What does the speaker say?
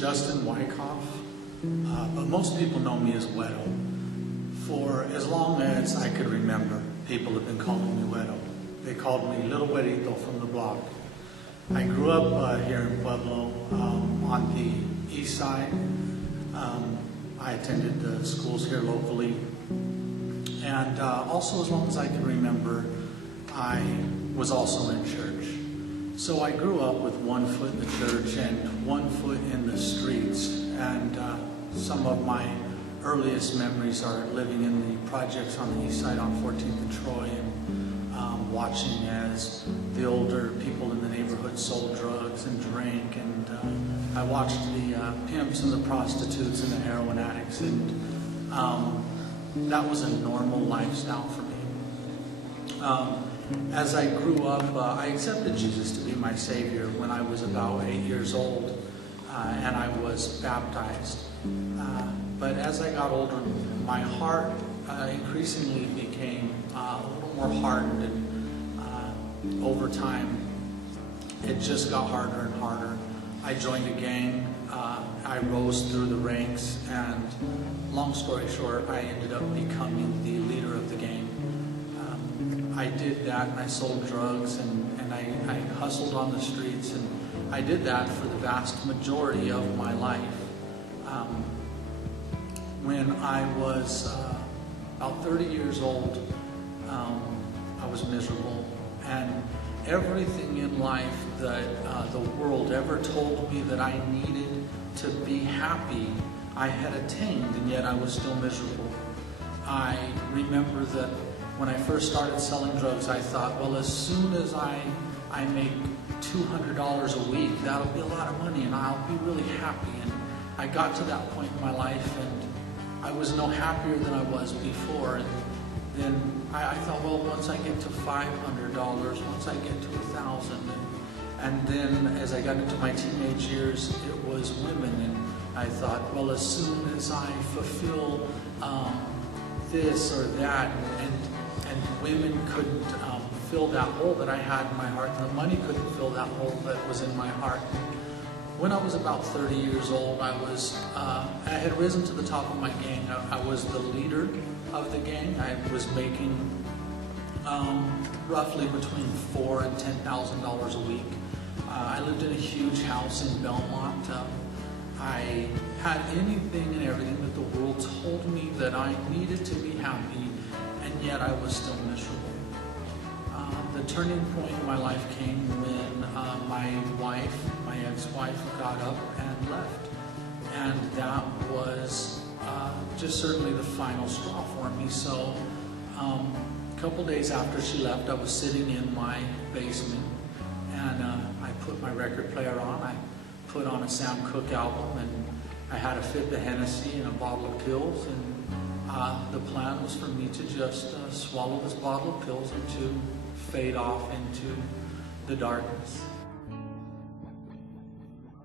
Justin Wyckoff, but most people know me as Wedo. For as long as I could remember, people have been calling me Wedo. They called me Little Wedito from the block. I grew up here in Pueblo on the east side. I attended the schools here locally. And also, as long as I can remember, I was also in church. So I grew up with one foot in the church and one foot in the streets. And some of my earliest memories are living in the projects on the east side on 14th and Troy, and watching as the older people in the neighborhood sold drugs and drank. And I watched the pimps and the prostitutes and the heroin addicts. And that was a normal lifestyle for me. As I grew up, I accepted Jesus to be my Savior when I was about 8 years old, and I was baptized. But as I got older, my heart increasingly became a little more hardened, and over time, it just got harder and harder. I joined a gang. I rose through the ranks, and long story short, I ended up becoming the leader of the gang. I did that, and I sold drugs, and I hustled on the streets, and I did that for the vast majority of my life. When I was about 30 years old, I was miserable, and everything in life that the world ever told me that I needed to be happy, I had attained, and yet I was still miserable. I remember that when I first started selling drugs, I thought, well, as soon as I make $200 a week, that'll be a lot of money, and I'll be really happy. And I got to that point in my life, and I was no happier than I was before. And then I thought, well, once I get to $500, once I get to $1,000, and then as I got into my teenage years, it was women, and I thought, well, as soon as I fulfill this or that, and women couldn't fill that hole that I had in my heart, and the money couldn't fill that hole that was in my heart. When I was about 30 years old, I had risen to the top of my gang. I was the leader of the gang. I was making roughly between $4,000 and $10,000 a week. I lived in a huge house in Belmont. I had anything and everything that the world told me that I needed to be happy, and yet I was still miserable. The turning point in my life came when my ex-wife, got up and left. And that was just certainly the final straw for me. So a couple days after she left, I was sitting in my basement, and I put my record player on. I put on a Sam Cooke album, and I had a fifth of Hennessy and a bottle of pills, and the plan was for me to just swallow this bottle of pills and to fade off into the darkness.